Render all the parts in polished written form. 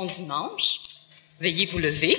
Bon dimanche. Veuillez vous lever.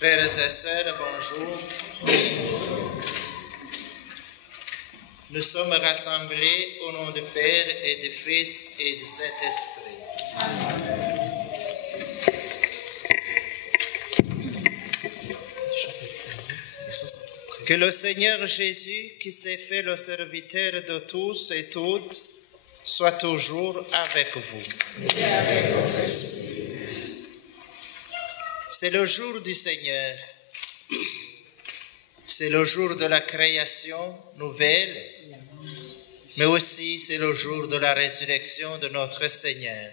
Frères et sœurs, bonjour. Nous sommes rassemblés au nom du Père et du Fils et du Saint-Esprit. Que le Seigneur Jésus, qui s'est fait le serviteur de tous et toutes, soit toujours avec vous. C'est le jour du Seigneur. C'est le jour de la création nouvelle, mais aussi c'est le jour de la résurrection de notre Seigneur.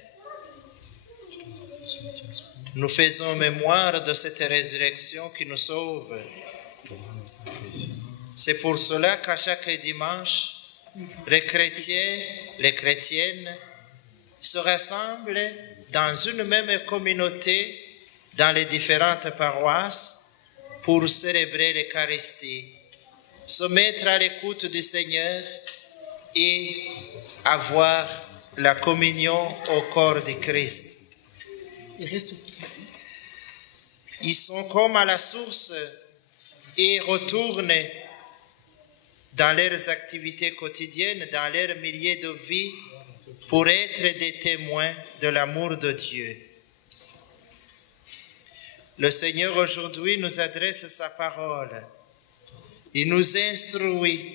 Nous faisons mémoire de cette résurrection qui nous sauve. C'est pour cela qu'à chaque dimanche, les chrétiens, les chrétiennes se rassemblent dans une même communauté dans les différentes paroisses pour célébrer l'Eucharistie, se mettre à l'écoute du Seigneur et avoir la communion au corps du Christ. Ils sont comme à la source et retournent dans leurs activités quotidiennes, dans leur milieu de vie, pour être des témoins de l'amour de Dieu. Le Seigneur aujourd'hui nous adresse sa parole. Il nous instruit.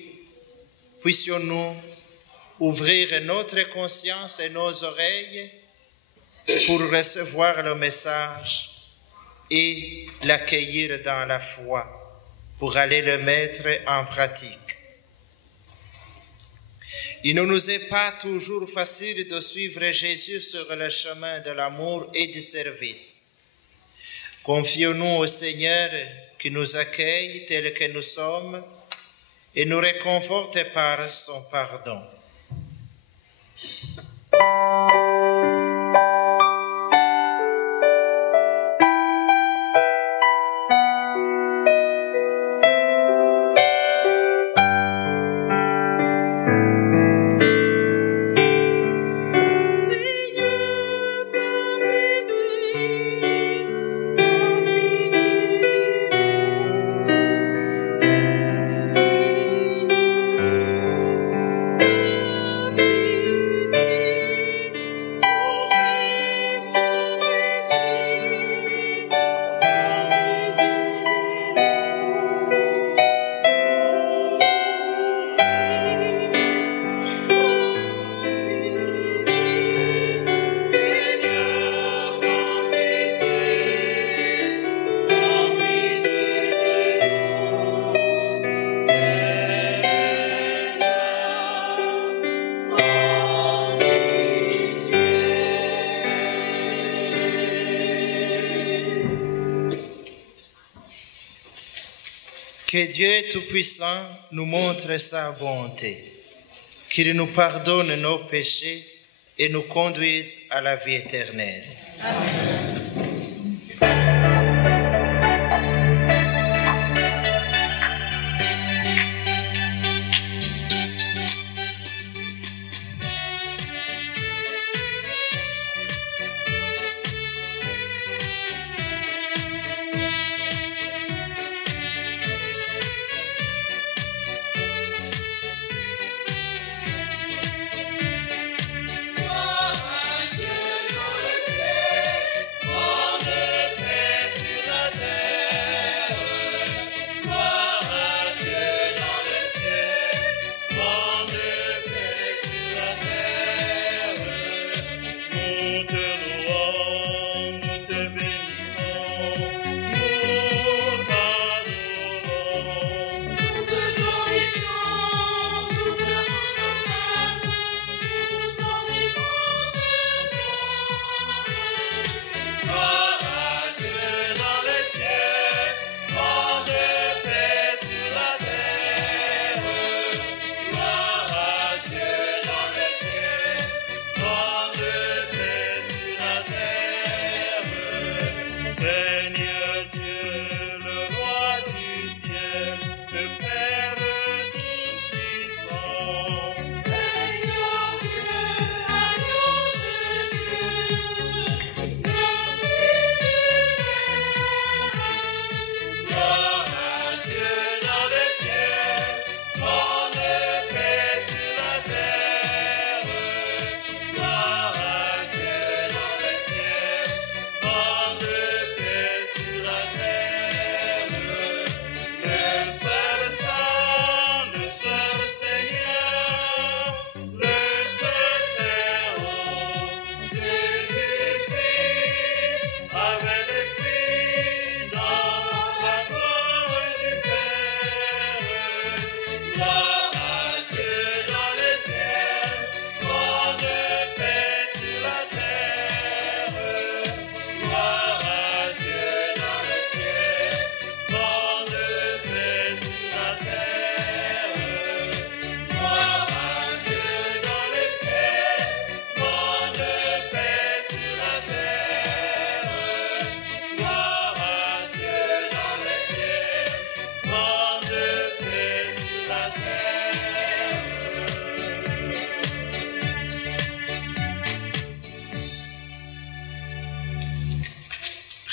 Puissions-nous ouvrir notre conscience et nos oreilles pour recevoir le message et l'accueillir dans la foi, pour aller le mettre en pratique. Il ne nous est pas toujours facile de suivre Jésus sur le chemin de l'amour et du service. Confions-nous au Seigneur qui nous accueille tels que nous sommes et nous réconforte par son pardon. Seigneur, Que Dieu Tout-Puissant nous montre sa bonté, qu'il nous pardonne nos péchés et nous conduise à la vie éternelle. Amen.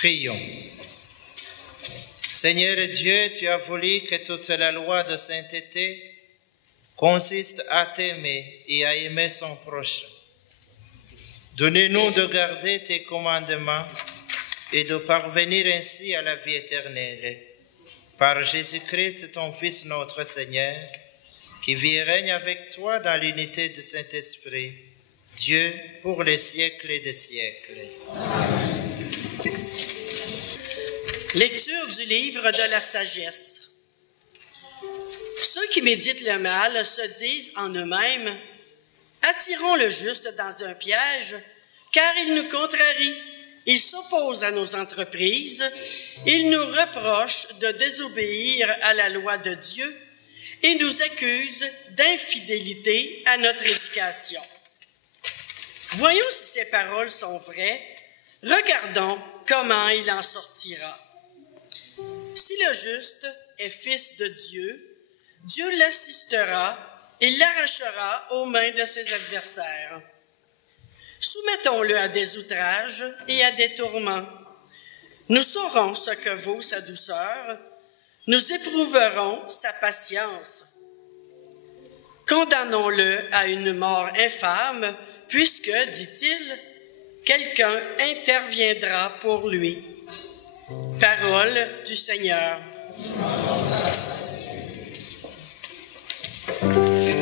Prions. Seigneur Dieu, tu as voulu que toute la loi de sainteté consiste à t'aimer et à aimer son prochain. Donnez-nous de garder tes commandements et de parvenir ainsi à la vie éternelle. Par Jésus-Christ, ton Fils, notre Seigneur, qui vit et règne avec toi dans l'unité du Saint-Esprit, Dieu pour les siècles des siècles. Amen. Lecture du livre de la sagesse. Ceux qui méditent le mal se disent en eux-mêmes « Attirons le juste dans un piège, car il nous contrarie, il s'oppose à nos entreprises, il nous reproche de désobéir à la loi de Dieu et nous accuse d'infidélité à notre éducation. Voyons si ces paroles sont vraies, regardons comment il en sortira. Si le juste est fils de Dieu, Dieu l'assistera et l'arrachera aux mains de ses adversaires. Soumettons-le à des outrages et à des tourments. Nous saurons ce que vaut sa douceur, nous éprouverons sa patience. Condamnons-le à une mort infâme, puisque, dit-il, quelqu'un interviendra pour lui. Parole du Seigneur. Amen.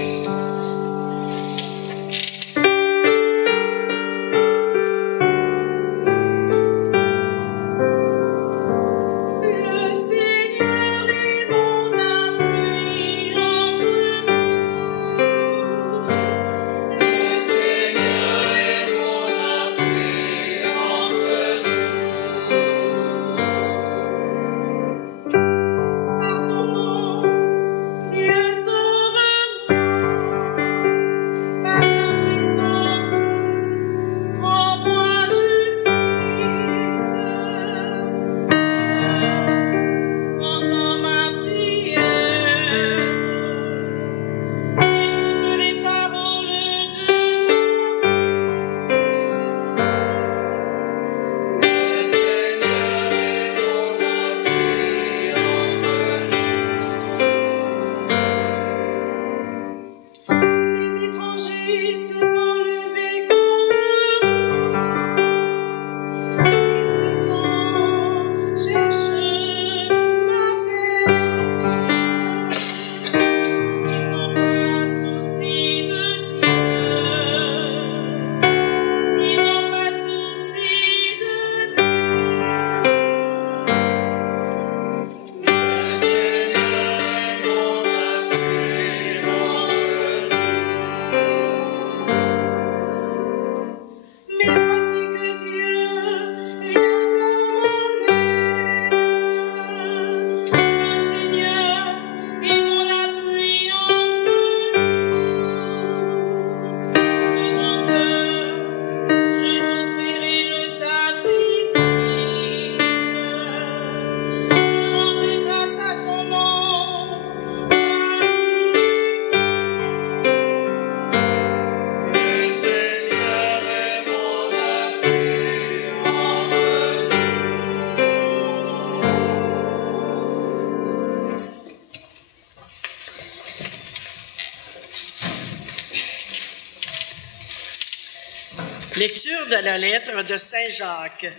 Lecture de la lettre de Saint Jacques.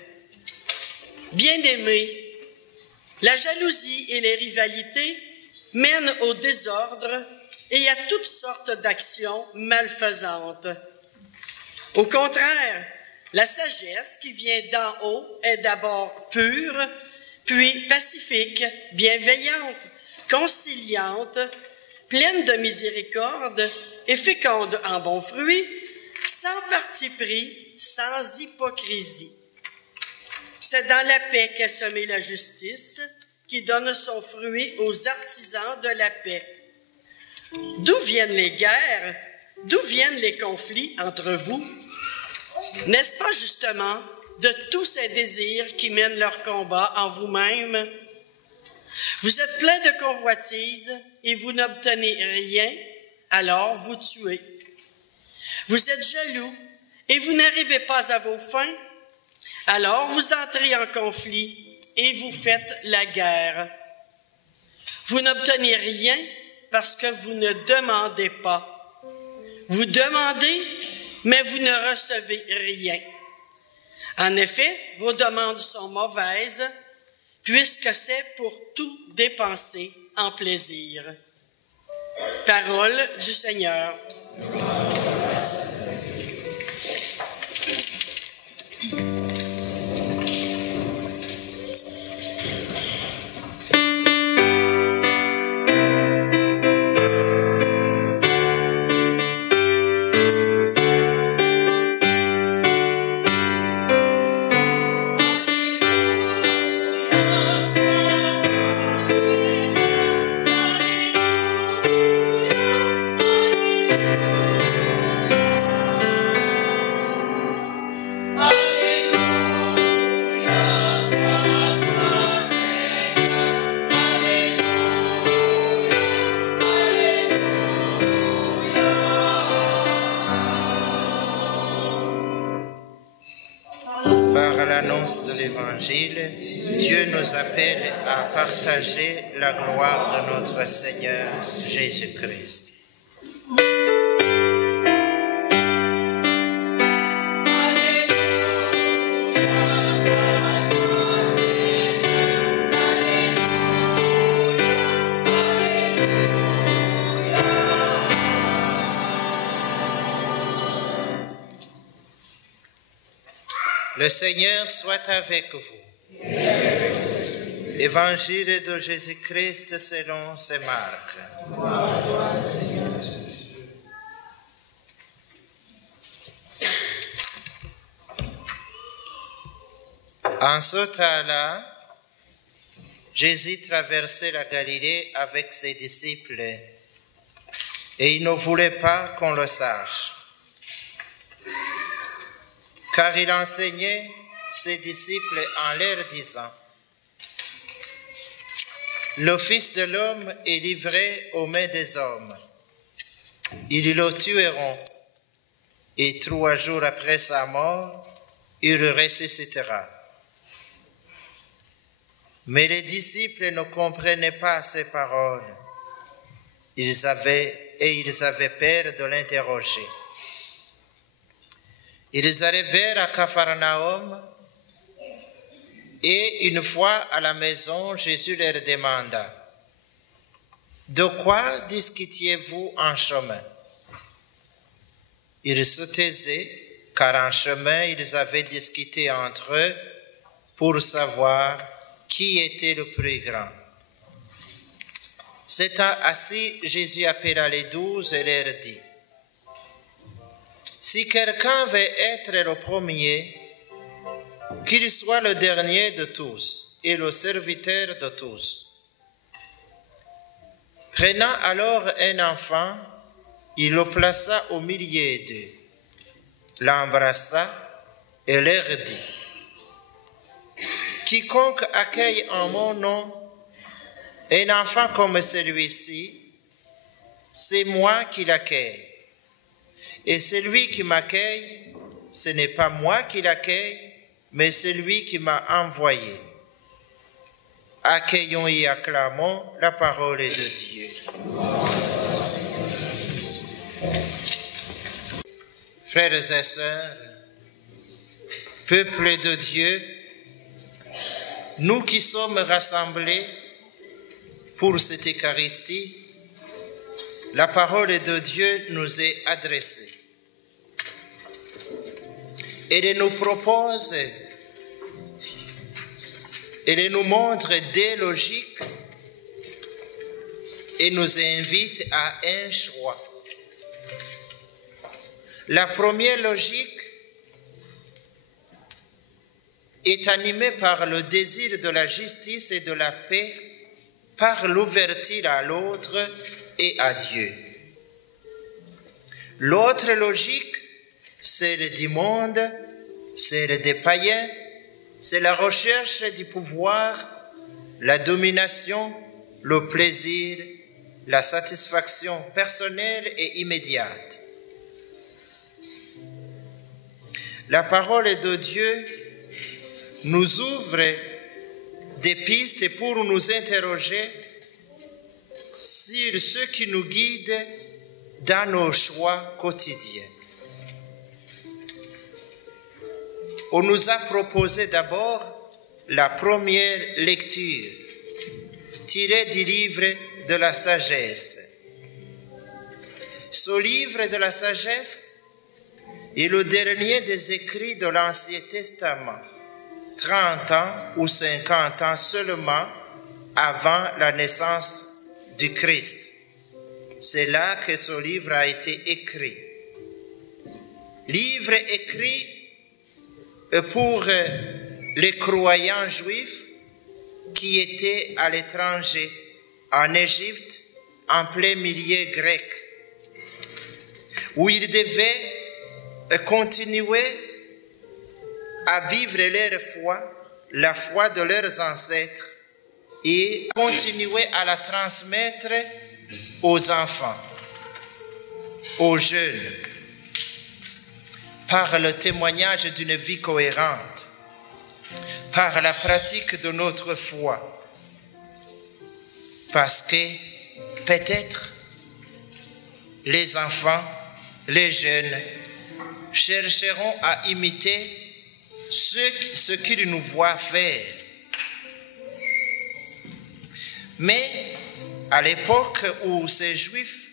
Bien-aimés, la jalousie et les rivalités mènent au désordre et à toutes sortes d'actions malfaisantes. Au contraire, la sagesse qui vient d'en haut est d'abord pure, puis pacifique, bienveillante, conciliante, pleine de miséricorde et féconde en bons fruits, sans parti pris, sans hypocrisie. C'est dans la paix qu'est semée la justice, qui donne son fruit aux artisans de la paix. D'où viennent les guerres? D'où viennent les conflits entre vous? N'est-ce pas justement de tous ces désirs qui mènent leur combat en vous-même? Vous êtes plein de convoitises et vous n'obtenez rien, alors vous tuez. Vous êtes jaloux et vous n'arrivez pas à vos fins, alors vous entrez en conflit et vous faites la guerre. Vous n'obtenez rien parce que vous ne demandez pas. Vous demandez, mais vous ne recevez rien. En effet, vos demandes sont mauvaises, puisque c'est pour tout dépenser en plaisir. Parole du Seigneur. De l'Évangile, Dieu nous appelle à partager la gloire de notre Seigneur Jésus-Christ. Le Seigneur soit avec vous. Évangile de Jésus-Christ selon saint Marc. En ce temps-là, Jésus traversait la Galilée avec ses disciples et il ne voulait pas qu'on le sache, car il enseignait ses disciples en leur disant: le Fils de l'homme est livré aux mains des hommes. Ils le tueront, et 3 jours après sa mort, il ressuscitera. Mais les disciples ne comprenaient pas ces paroles. Ils avaient peur de l'interroger. Ils arrivèrent à Capharnaüm, et une fois à la maison, Jésus leur demanda: de quoi discutiez-vous en chemin? Ils se taisaient, car en chemin, ils avaient discuté entre eux pour savoir qui était le plus grand. S'étant assis, Jésus appela les 12 et leur dit: si quelqu'un veut être le premier, qu'il soit le dernier de tous et le serviteur de tous. Prenant alors un enfant, il le plaça au milieu d'eux, l'embrassa et leur dit: quiconque accueille en mon nom un enfant comme celui-ci, c'est moi qui l'accueille. Et celui qui m'accueille, ce n'est pas moi qui l'accueille, mais celui qui m'a envoyé. Accueillons et acclamons la parole de Dieu. Frères et sœurs, peuple de Dieu, nous qui sommes rassemblés pour cette Eucharistie, la parole de Dieu nous est adressée. Elle nous propose, elle nous montre des logiques et nous invite à un choix. La première logique est animée par le désir de la justice et de la paix, par l'ouverture à l'autre et à Dieu. L'autre logique, celle du monde, celle des païens, c'est la recherche du pouvoir, la domination, le plaisir, la satisfaction personnelle et immédiate. La parole de Dieu nous ouvre des pistes pour nous interroger sur ce qui nous guide dans nos choix quotidiens. On nous a proposé d'abord la première lecture, tirée du livre de la sagesse. Ce livre de la sagesse est le dernier des écrits de l'Ancien Testament, 30 ans ou 50 ans seulement avant la naissance du Christ. C'est là que ce livre a été écrit. Livre écrit pour les croyants juifs qui étaient à l'étranger, en Égypte, en plein milieu grec, où ils devaient continuer à vivre leur foi, la foi de leurs ancêtres, et continuer à la transmettre aux enfants, aux jeunes, par le témoignage d'une vie cohérente, par la pratique de notre foi. Parce que peut-être les enfants, les jeunes, chercheront à imiter ce qu'ils nous voient faire. Mais à l'époque où ces Juifs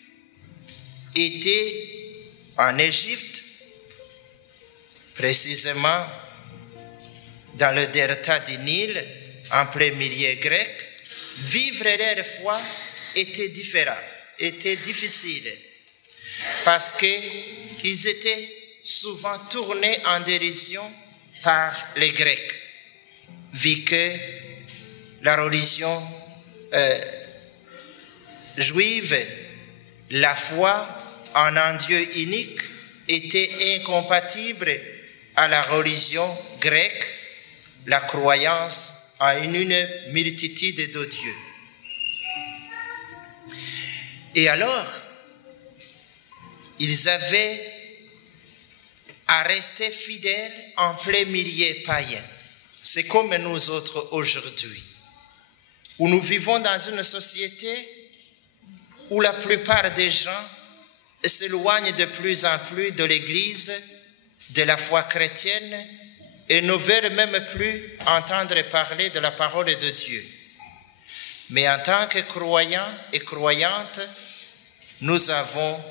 étaient en Égypte, précisément dans le delta du Nil, en plein milieu grec, vivre leur foi était différent, était difficile, parce qu'ils étaient souvent tournés en dérision par les Grecs, vu que la religion juive, la foi en un Dieu unique, était incompatible à la religion grecque, la croyance en une multitude de dieux. Et alors, ils avaient à rester fidèles en plein milieu païen. C'est comme nous autres aujourd'hui, où nous vivons dans une société où la plupart des gens s'éloignent de plus en plus de l'Église, de la foi chrétienne, et ne veulent même plus entendre parler de la parole de Dieu. Mais en tant que croyants et croyantes, nous avons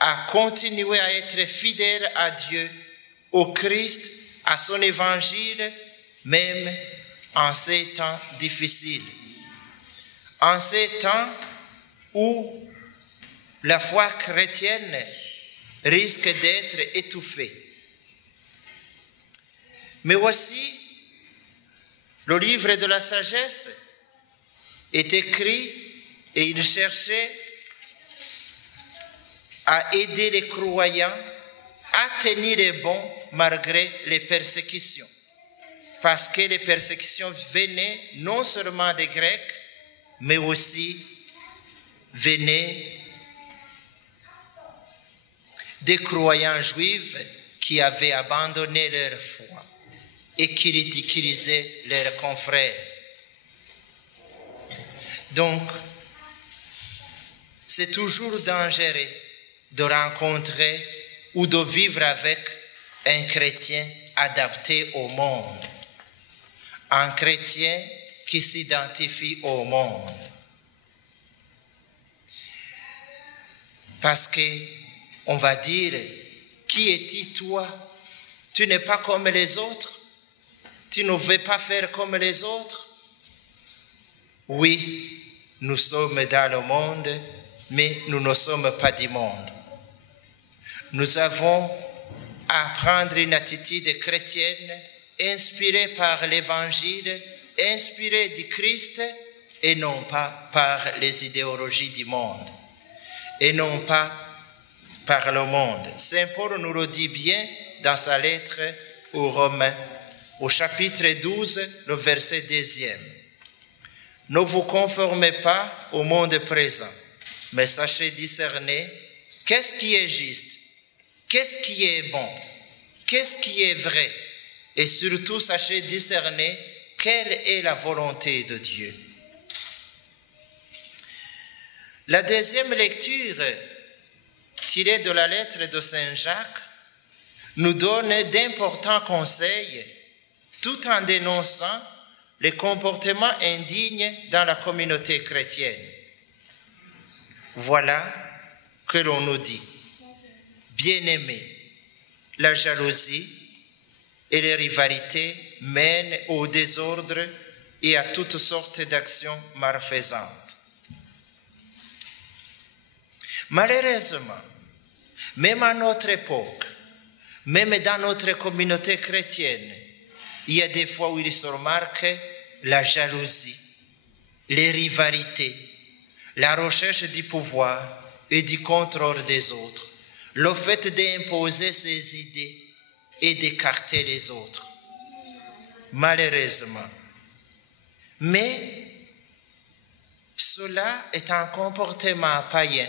à continuer à être fidèles à Dieu, au Christ, à son évangile, même en ces temps difficiles. En ces temps où la foi chrétienne risque d'être étouffée. Mais aussi, le livre de la sagesse est écrit et il cherchait à aider les croyants à tenir les bons malgré les persécutions. Parce que les persécutions venaient non seulement des Grecs, mais aussi venaient des croyants juifs qui avaient abandonné leur foi et qui ridiculisaient leurs confrères. Donc, c'est toujours dangereux de rencontrer ou de vivre avec un chrétien adapté au monde, un chrétien qui s'identifie au monde. Parce qu'on va dire, qui es-tu toi? Tu n'es pas comme les autres? Tu ne veux pas faire comme les autres? Oui, nous sommes dans le monde, mais nous ne sommes pas du monde. Nous avons à prendre une attitude chrétienne, inspirée par l'Évangile, inspirée du Christ, et non pas par les idéologies du monde, et non pas par le monde. Saint Paul nous le dit bien dans sa lettre aux Romains, au chapitre 12, le verset 2. Ne vous conformez pas au monde présent, mais sachez discerner qu'est-ce qui est juste, qu'est-ce qui est bon, qu'est-ce qui est vrai, et surtout sachez discerner quelle est la volonté de Dieu. La deuxième lecture, tirée de la lettre de Saint Jacques, nous donne d'importants conseils tout en dénonçant les comportements indignes dans la communauté chrétienne. Voilà que l'on nous dit: bien-aimés, la jalousie et les rivalités mènent au désordre et à toutes sortes d'actions malfaisantes. Malheureusement, même à notre époque, même dans notre communauté chrétienne, il y a des fois où il se remarque la jalousie, les rivalités, la recherche du pouvoir et du contrôle des autres, le fait d'imposer ses idées et d'écarter les autres. Malheureusement. Mais cela est un comportement païen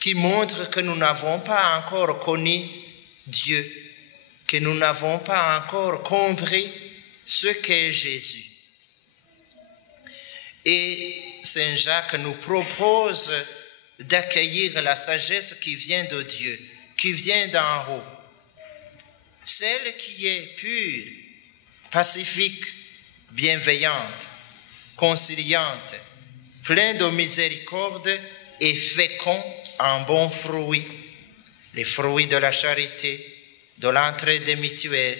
qui montre que nous n'avons pas encore connu Dieu, que nous n'avons pas encore compris ce qu'est Jésus. Et Saint Jacques nous propose d'accueillir la sagesse qui vient de Dieu, qui vient d'en haut, celle qui est pure, pacifique, bienveillante, conciliante, pleine de miséricorde et fécond en bons fruits, les fruits de la charité, de l'entraide mutuelle,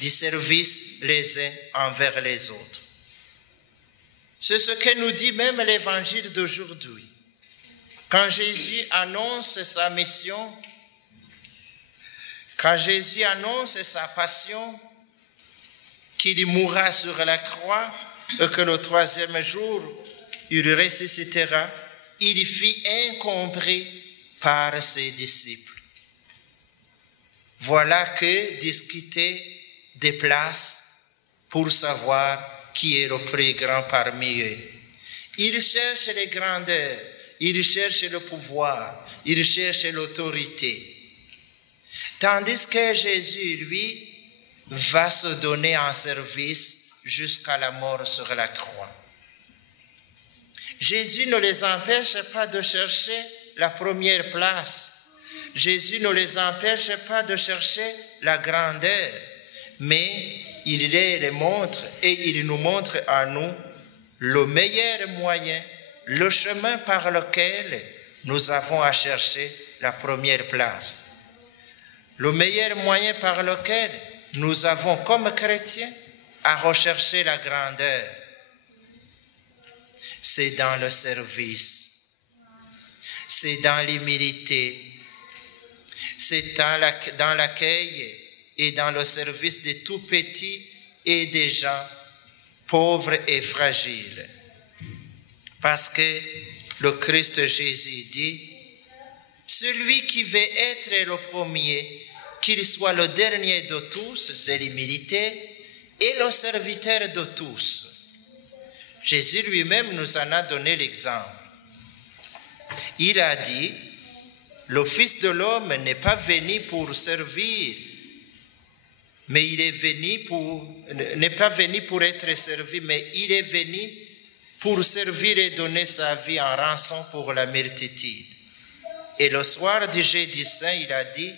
du service les uns envers les autres. C'est ce que nous dit même l'évangile d'aujourd'hui. Quand Jésus annonce sa mission, quand Jésus annonce sa passion, qu'il mourra sur la croix et que le troisième jour, il ressuscitera, il fut incompris par ses disciples. Voilà que discuter des places pour savoir qui est le plus grand parmi eux. Ils cherchent les grandeurs, ils cherchent le pouvoir, ils cherchent l'autorité. Tandis que Jésus, lui, va se donner en service jusqu'à la mort sur la croix. Jésus ne les empêche pas de chercher la première place. Jésus ne les empêche pas de chercher la grandeur, mais il les montre et il nous montre à nous le meilleur moyen, le chemin par lequel nous avons à chercher la première place. Le meilleur moyen par lequel nous avons comme chrétiens à rechercher la grandeur, c'est dans le service, c'est dans l'humilité, c'est dans l'accueil et dans le service des tout petits et des gens pauvres et fragiles. Parce que le Christ Jésus dit, celui qui veut être le premier, qu'il soit le dernier de tous, c'est l'humilité, et le serviteur de tous. Jésus lui-même nous en a donné l'exemple. Il a dit, le Fils de l'homme n'est pas venu pour servir, mais il est venu n'est pas venu pour être servi, mais il est venu pour servir et donner sa vie en rançon pour la multitude. Et le soir du jeudi saint, il a dit,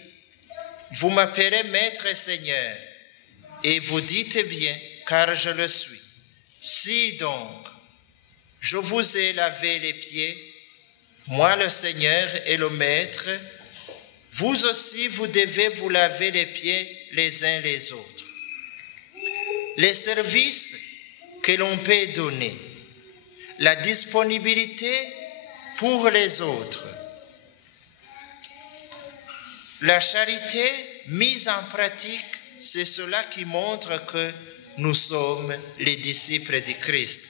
vous m'appelez Maître et Seigneur, et vous dites bien, car je le suis. Si donc je vous ai lavé les pieds, moi le Seigneur et le Maître, vous aussi vous devez vous laver les pieds les uns les autres. Les services que l'on peut donner, la disponibilité pour les autres, la charité mise en pratique, c'est cela qui montre que nous sommes les disciples de Christ.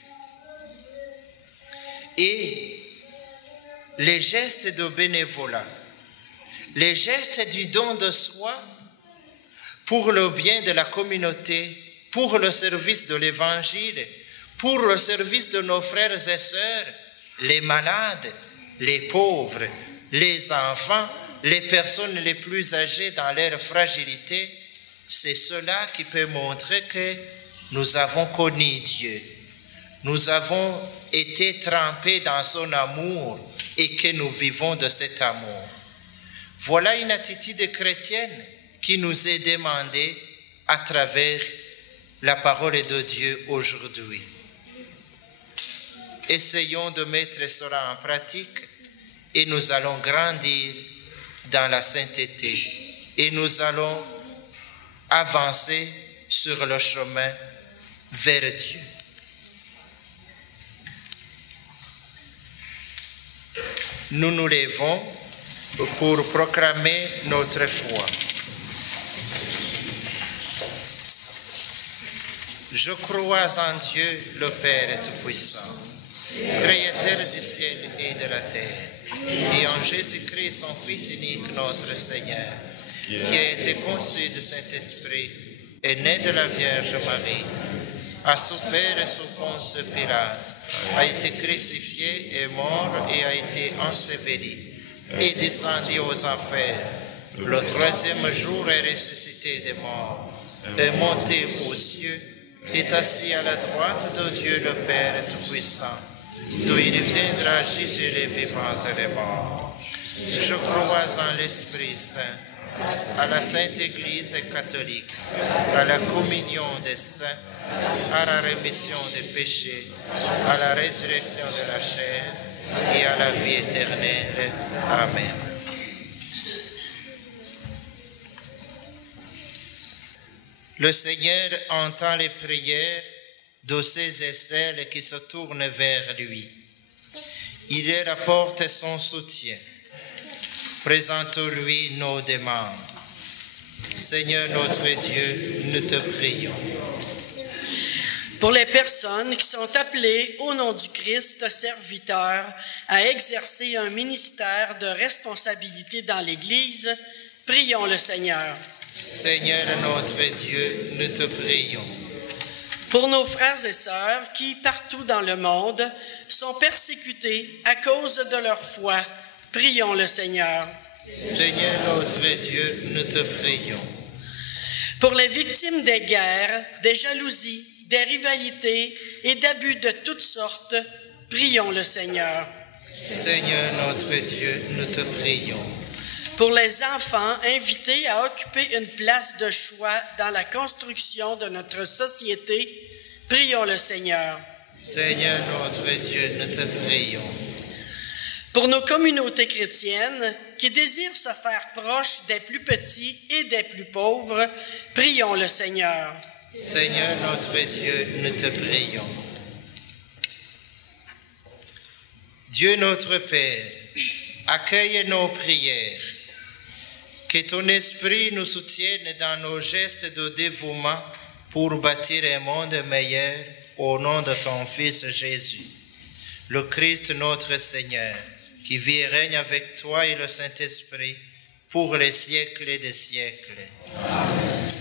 Et les gestes de bénévolat, les gestes du don de soi pour le bien de la communauté, pour le service de l'Évangile, pour le service de nos frères et sœurs, les malades, les pauvres, les enfants, les personnes les plus âgées dans leur fragilité, c'est cela qui peut montrer que nous avons connu Dieu. Nous avons été trempés dans son amour et que nous vivons de cet amour. Voilà une attitude chrétienne qui nous est demandée à travers la parole de Dieu aujourd'hui. Essayons de mettre cela en pratique et nous allons grandir dans la sainteté et nous allons avancer sur le chemin vers Dieu. Nous nous levons pour proclamer notre foi. Je crois en Dieu, le Père Tout-Puissant, Créateur du ciel et de la terre, et en Jésus-Christ, son Fils unique, notre Seigneur, qui a été conçu du Saint-Esprit, est né de la Vierge Marie, a souffert sous Ponce Pilate, a été crucifié, est mort et a été enseveli, et descendu aux enfers. Le troisième jour est ressuscité des morts, est monté aux cieux, est assis à la droite de Dieu le Père Tout-Puissant, d'où il viendra juger les vivants et les morts. Je crois en l'Esprit Saint, à la Sainte Église catholique, à la communion des saints, à la rémission des péchés, à la résurrection de la chair et à la vie éternelle. Amen. Le Seigneur entend les prières de ceux et celles qui se tournent vers lui. Il leur apporte son soutien. Présente-lui nos demandes. Seigneur notre Dieu, nous te prions. Pour les personnes qui sont appelées au nom du Christ serviteur à exercer un ministère de responsabilité dans l'Église, prions le Seigneur. Seigneur notre Dieu, nous te prions. Pour nos frères et sœurs qui, partout dans le monde, sont persécutés à cause de leur foi, prions le Seigneur. Seigneur notre Dieu, nous te prions. Pour les victimes des guerres, des jalousies, des rivalités et d'abus de toutes sortes, prions le Seigneur. Seigneur notre Dieu, nous te prions. Pour les enfants invités à occuper une place de choix dans la construction de notre société, prions le Seigneur. Seigneur notre Dieu, nous te prions. Pour nos communautés chrétiennes qui désirent se faire proches des plus petits et des plus pauvres, prions le Seigneur. Seigneur notre Dieu, nous te prions. Dieu notre Père, accueille nos prières. Que ton esprit nous soutienne dans nos gestes de dévouement pour bâtir un monde meilleur au nom de ton Fils Jésus, le Christ notre Seigneur, qui vit et règne avec toi et le Saint-Esprit pour les siècles des siècles. Amen.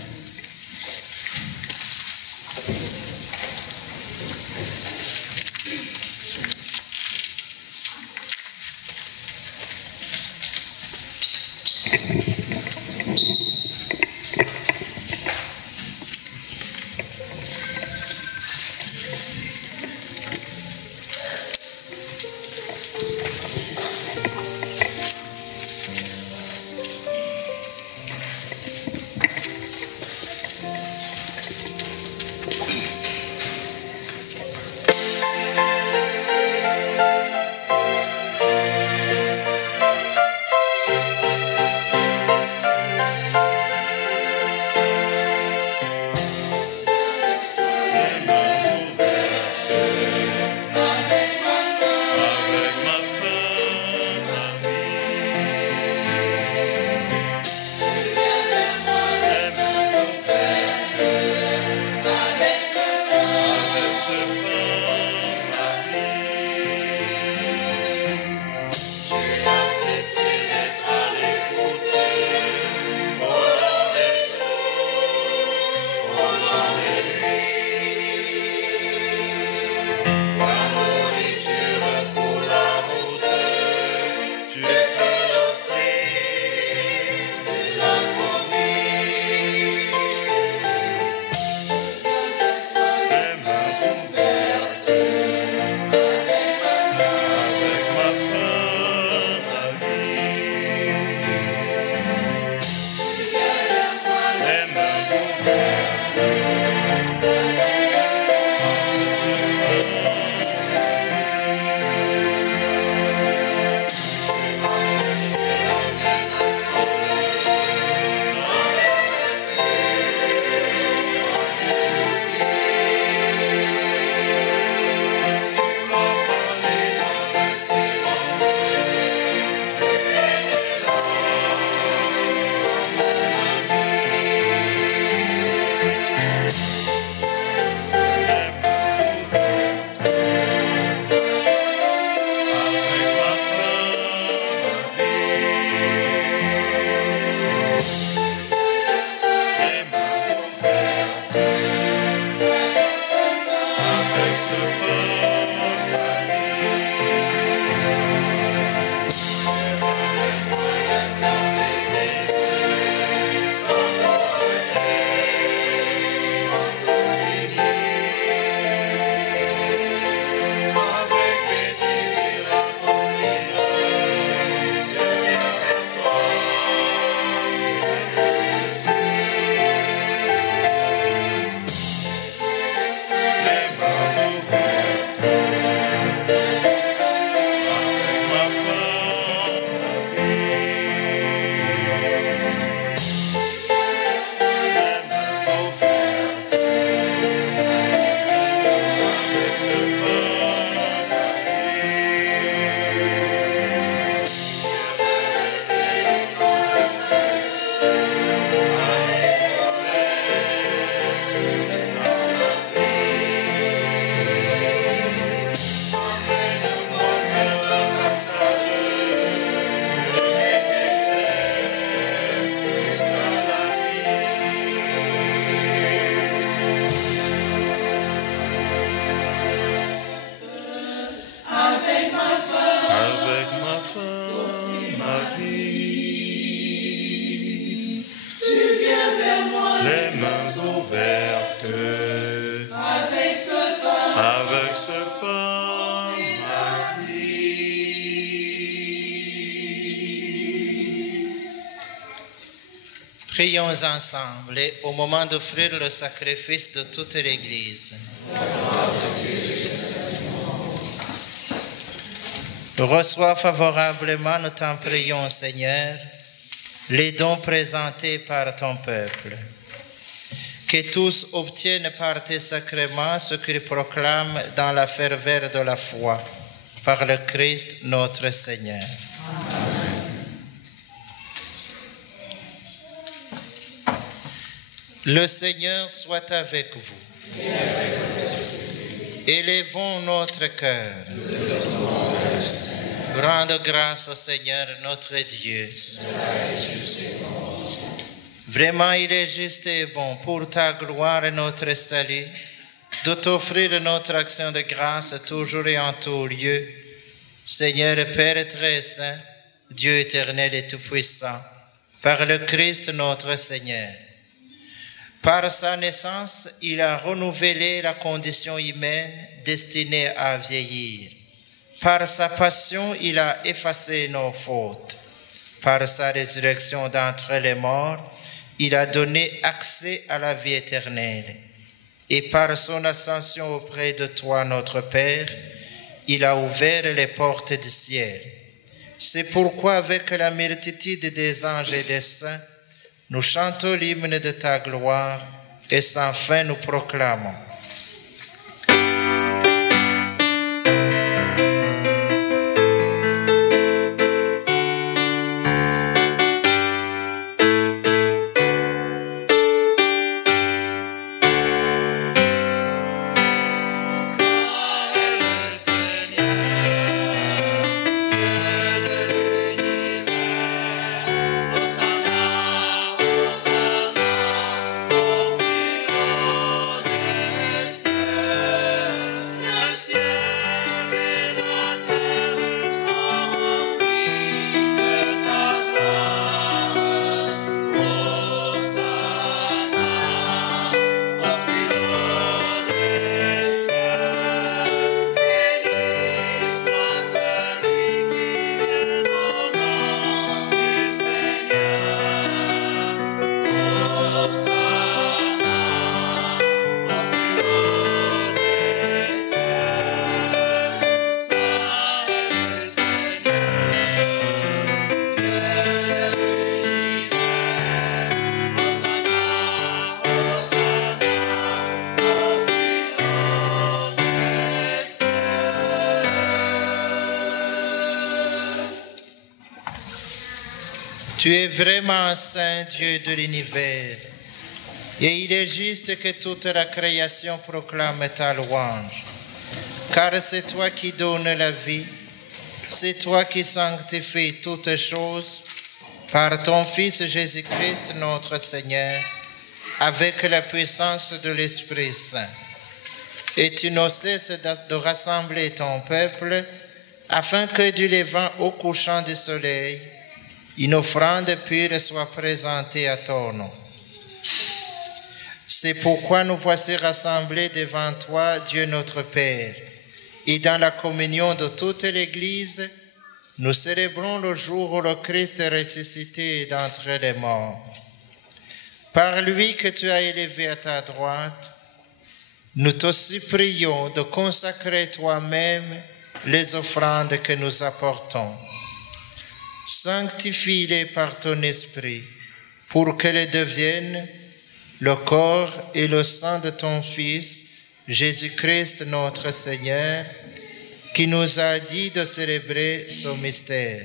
Prions ensemble et au moment d'offrir le sacrifice de toute l'Église. Reçois favorablement, nous t'en prions, Seigneur, les dons présentés par ton peuple. Que tous obtiennent par tes sacrements ce qu'ils proclament dans la ferveur de la foi, par le Christ notre Seigneur. Amen. Le Seigneur soit avec vous. Élevons notre cœur. Rende grâce au Seigneur notre Dieu. Vraiment, il est juste et bon pour ta gloire et notre salut de t'offrir notre action de grâce toujours et en tout lieu. Seigneur Père très saint, Dieu éternel et tout-puissant, par le Christ notre Seigneur. Par sa naissance, il a renouvelé la condition humaine destinée à vieillir. Par sa passion, il a effacé nos fautes. Par sa résurrection d'entre les morts, il a donné accès à la vie éternelle. Et par son ascension auprès de toi, notre Père, il a ouvert les portes du ciel. C'est pourquoi, avec la multitude des anges et des saints, nous chantons l'hymne de ta gloire et sans fin nous proclamons. Tu es vraiment saint Dieu de l'univers, et il est juste que toute la création proclame ta louange, car c'est toi qui donnes la vie, c'est toi qui sanctifies toutes choses par ton Fils Jésus-Christ notre Seigneur, avec la puissance de l'Esprit Saint. Et tu ne cesses de rassembler ton peuple, afin que du levant au couchant du soleil, une offrande pure soit présentée à ton nom. C'est pourquoi nous voici rassemblés devant toi, Dieu notre Père, et dans la communion de toute l'Église, nous célébrons le jour où le Christ est ressuscité d'entre les morts. Par lui que tu as élevé à ta droite, nous te supplions de consacrer toi-même les offrandes que nous apportons. Sanctifie-les par ton esprit, pour qu'elles deviennent le corps et le sang de ton Fils, Jésus-Christ notre Seigneur, qui nous a dit de célébrer ce mystère.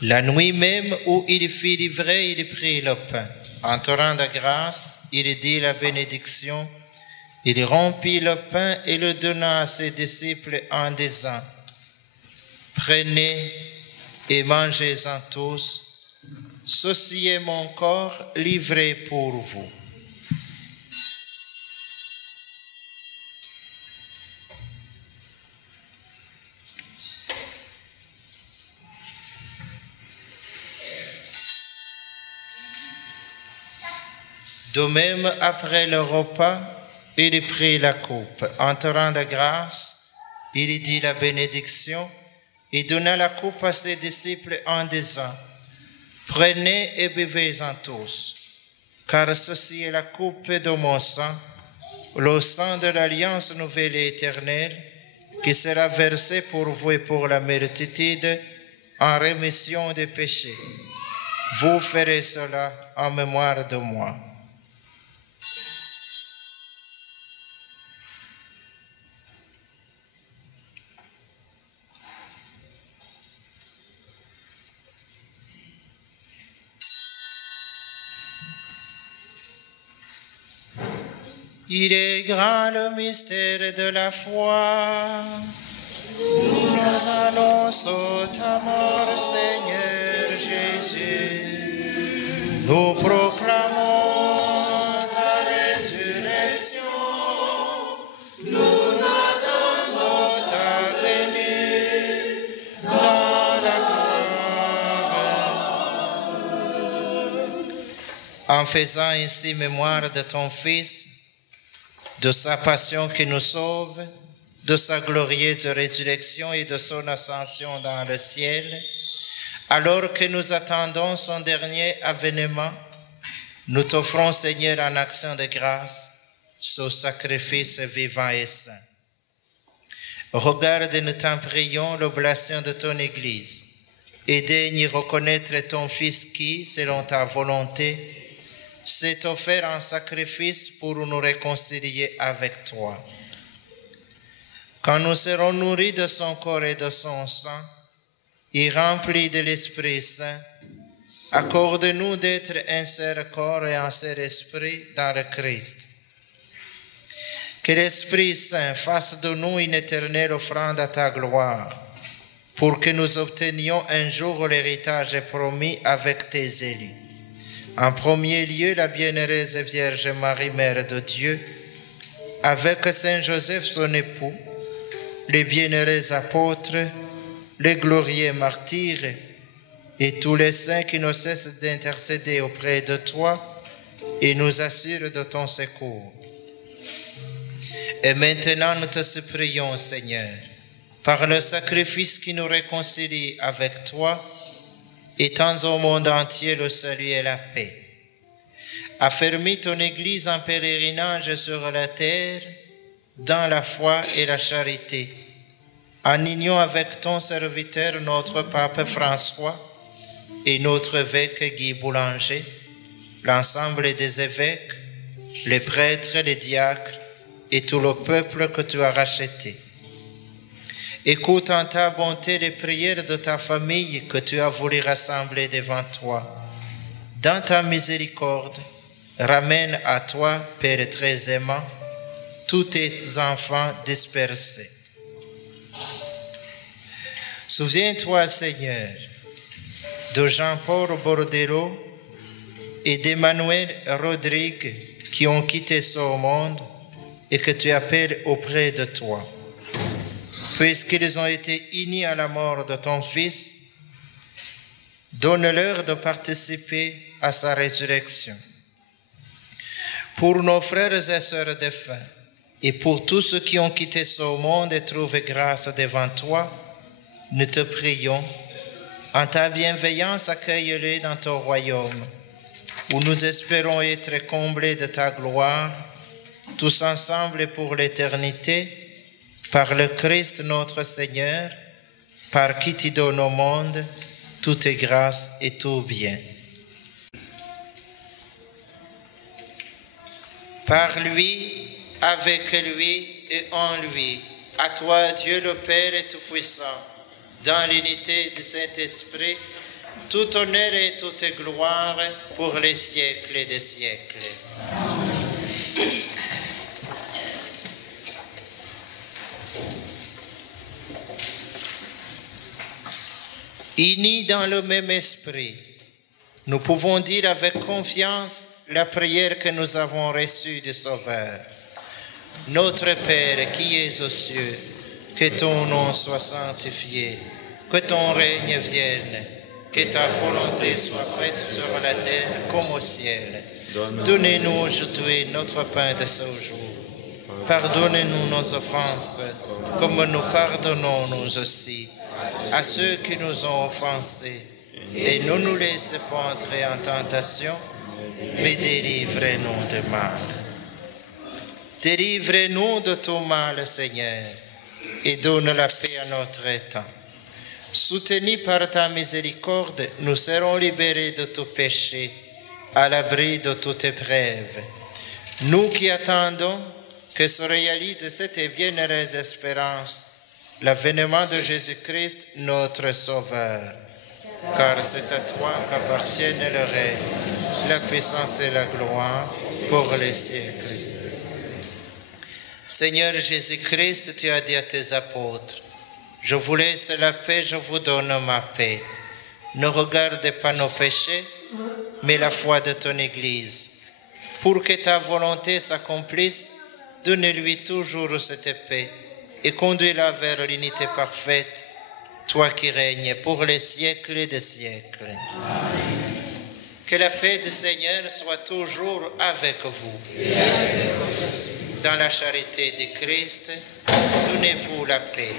La nuit même où il fut livré, il prit le pain. En te rendant grâce, il dit la bénédiction. Il rompit le pain et le donna à ses disciples en disant: Prenez et mangez-en tous, ceci est mon corps livré pour vous. De même, après le repas, il prit la coupe. En te rendant grâce, il dit la bénédiction. et donna la coupe à ses disciples en disant, « Prenez et buvez-en tous, car ceci est la coupe de mon sang, le sang de l'alliance nouvelle et éternelle, qui sera versé pour vous et pour la multitude en rémission des péchés. Vous ferez cela en mémoire de moi. » Il est grand le mystère de la foi. Nous annonçons ta mort, Seigneur Jésus. Nous proclamons ta résurrection. Nous attendons ta venue dans la gloire. En faisant ainsi mémoire de ton Fils, de sa passion qui nous sauve, de sa glorieuse résurrection et de son ascension dans le ciel, alors que nous attendons son dernier avènement, nous t'offrons, Seigneur, en action de grâce, ce sacrifice vivant et saint. Regarde, nous t'en prions, l'oblation de ton Église, et daigne reconnaître ton Fils qui, selon ta volonté, s'est offert en sacrifice pour nous réconcilier avec toi. Quand nous serons nourris de son corps et de son sang, et remplis de l'Esprit Saint, accorde-nous d'être un seul corps et un seul esprit dans le Christ. Que l'Esprit Saint fasse de nous une éternelle offrande à ta gloire, pour que nous obtenions un jour l'héritage promis avec tes élus. En premier lieu, la bienheureuse Vierge Marie, Mère de Dieu, avec Saint Joseph, son époux, les bienheureux apôtres, les glorieux martyrs et tous les saints qui ne cessent d'intercéder auprès de toi et nous assurent de ton secours. Et maintenant, nous te supplions, Seigneur, par le sacrifice qui nous réconcilie avec toi, étends au monde entier le salut et la paix. Affermis ton Église en pèlerinage sur la terre, dans la foi et la charité, en union avec ton serviteur, notre Pape François, et notre évêque Guy Boulanger, l'ensemble des évêques, les prêtres, les diacres, et tout le peuple que tu as racheté. Écoute en ta bonté les prières de ta famille que tu as voulu rassembler devant toi. Dans ta miséricorde, ramène à toi, Père très aimant, tous tes enfants dispersés. Souviens-toi, Seigneur, de Jean-Paul Bordello et d'Emmanuel Rodrigue qui ont quitté ce monde et que tu appelles auprès de toi. Puisqu'ils ont été unis à la mort de ton Fils, donne-leur de participer à sa résurrection. Pour nos frères et sœurs défunts, et pour tous ceux qui ont quitté ce monde et trouvé grâce devant toi, nous te prions, en ta bienveillance, accueille-les dans ton royaume, où nous espérons être comblés de ta gloire, tous ensemble pour l'éternité, par le Christ notre Seigneur, par qui tu donnes au monde toutes grâces et tout bien. Par lui, avec lui et en lui, à toi Dieu le Père Tout-Puissant, dans l'unité du Saint-Esprit, tout honneur et toute gloire pour les siècles des siècles. Unis dans le même esprit, nous pouvons dire avec confiance la prière que nous avons reçue du Sauveur. Notre Père qui es aux cieux, que ton nom soit sanctifié, que ton règne vienne, que ta volonté soit faite sur la terre comme au ciel. Donnez-nous aujourd'hui notre pain de ce jour. Pardonnez-nous nos offenses, comme nous pardonnons nous aussi à ceux qui nous ont offensés, et ne nous laisse pas entrer en tentation, mais délivre-nous du mal. Délivre-nous de tout mal, Seigneur, et donne la paix à notre temps. Soutenus par ta miséricorde, nous serons libérés de tout péché, à l'abri de toute épreuve. Nous qui attendons que se réalise cette bienheureuse espérance, l'avènement de Jésus-Christ, notre Sauveur. Car c'est à toi qu'appartiennent le règne, la puissance et la gloire pour les siècles. Seigneur Jésus-Christ, tu as dit à tes apôtres, je vous laisse la paix, je vous donne ma paix. Ne regarde pas nos péchés, mais la foi de ton Église. Pour que ta volonté s'accomplisse, donne-lui toujours cette paix et conduis-la vers l'unité parfaite, toi qui règnes pour les siècles des siècles. Amen. Que la paix du Seigneur soit toujours avec vous. Dans la charité de Christ, donnez-vous la paix.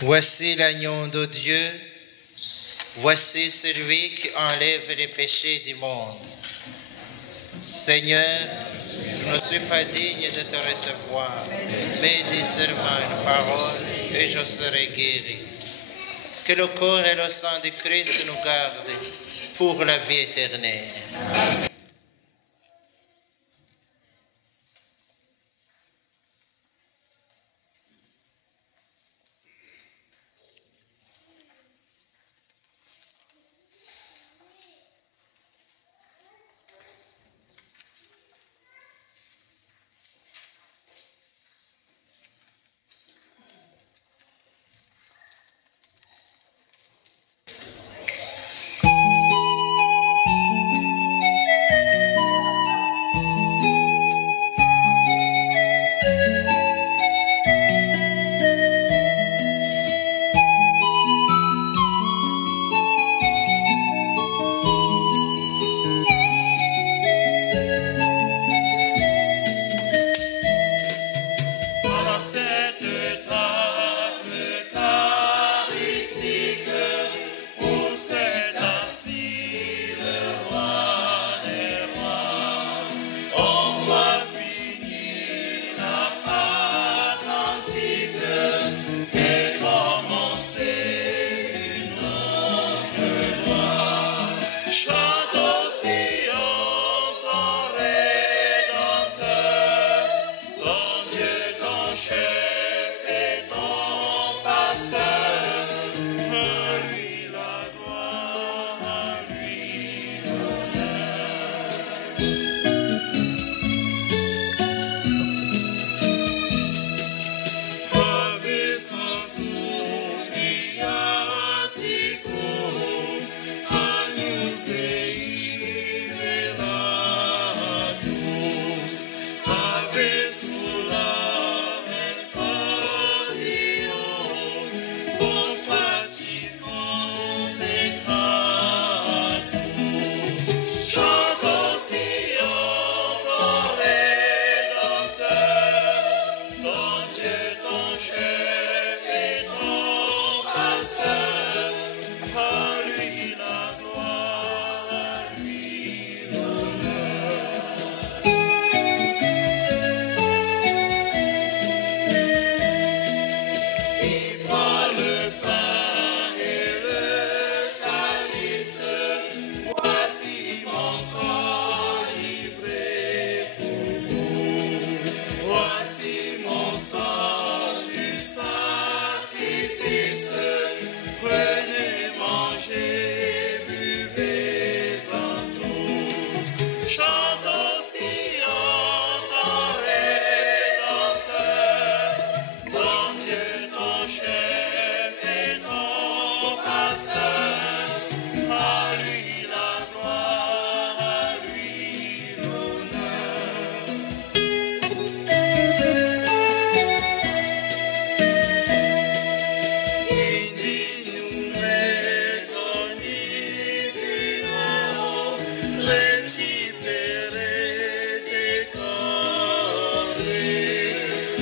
Voici l'agneau de Dieu, voici celui qui enlève les péchés du monde. Seigneur, je ne suis pas digne de te recevoir, mais dis seulement une parole et je serai guéri. Que le corps et le sang de Christ nous gardent pour la vie éternelle. Amen. Santo,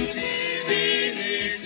Divinité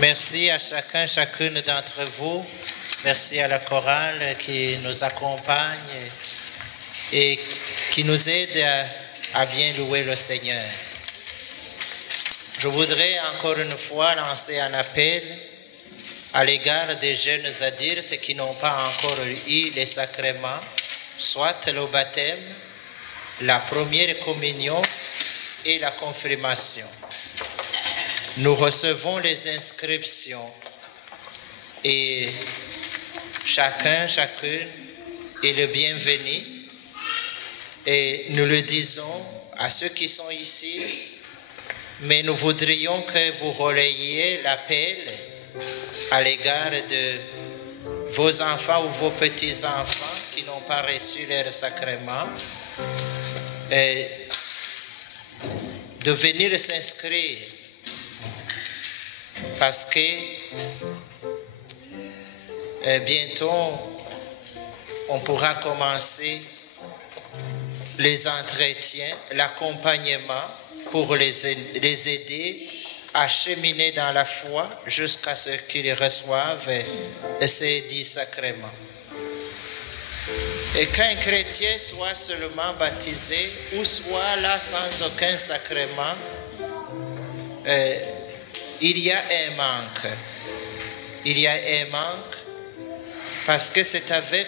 Merci à chacun, chacune d'entre vous. Merci à la chorale qui nous accompagne et qui nous aide à bien louer le Seigneur. Je voudrais encore une fois lancer un appel à l'égard des jeunes adultes qui n'ont pas encore eu les sacrements, soit le baptême, la première communion et la confirmation. Nous recevons les inscriptions et chacune est le bienvenu. Et nous le disons à ceux qui sont ici, mais nous voudrions que vous relayiez l'appel à l'égard de vos enfants ou vos petits-enfants qui n'ont pas reçu leur sacrement, et de venir s'inscrire, parce que bientôt on pourra commencer les entretiens, l'accompagnement pour les aider à cheminer dans la foi jusqu'à ce qu'ils reçoivent ces 10 sacrements. Et qu'un chrétien soit seulement baptisé ou soit là sans aucun sacrement, il y a un manque. Il y a un manque parce que c'est avec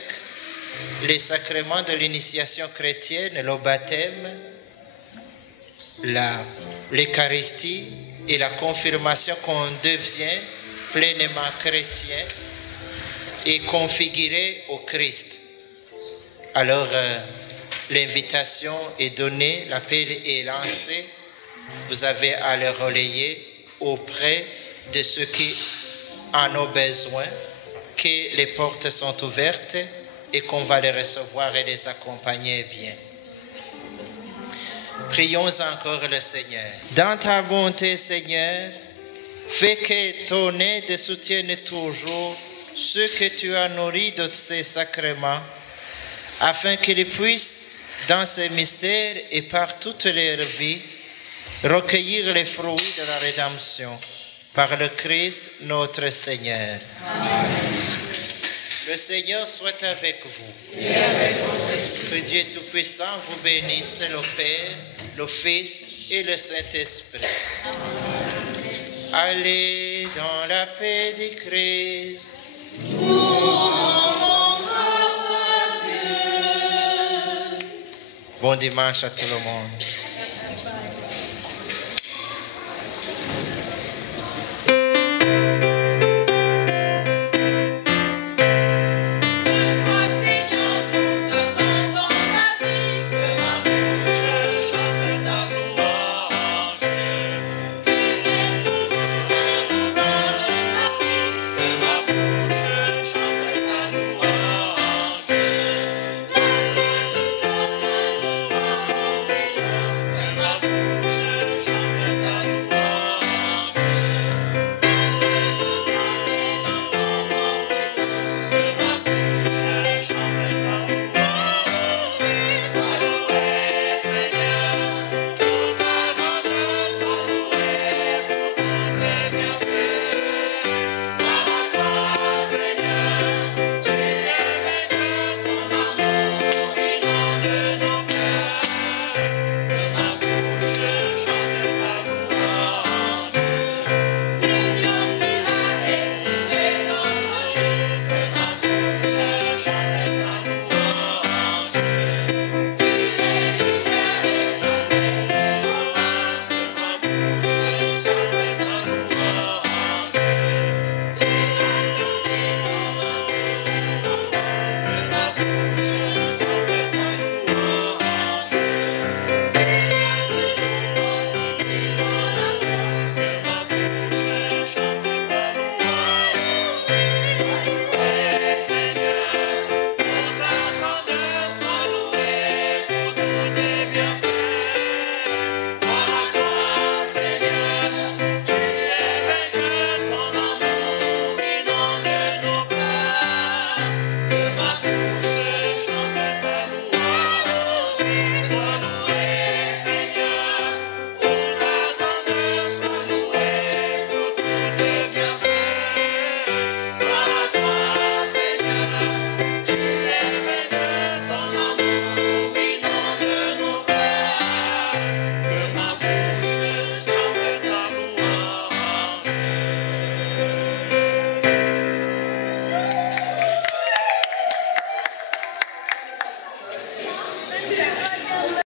les sacrements de l'initiation chrétienne, le baptême, l'Eucharistie et la confirmation qu'on devient pleinement chrétien et configuré au Christ. Alors, l'invitation est donnée, l'appel est lancé. Vous avez à le relayer auprès de ceux qui en ont besoin, que les portes sont ouvertes et qu'on va les recevoir et les accompagner bien. Prions encore le Seigneur. Dans ta bonté, Seigneur, fais que ton aide soutienne toujours ceux que tu as nourris de ces sacrements, afin qu'ils puissent, dans ces mystères et par toute leur vie, recueillir les fruits de la rédemption par le Christ notre Seigneur. Amen. Le Seigneur soit avec vous. Et avec votre esprit. Que Dieu Tout-Puissant vous bénisse, le Père, le Fils et le Saint-Esprit. Allez dans la paix du Christ. Bon dimanche à tout le monde.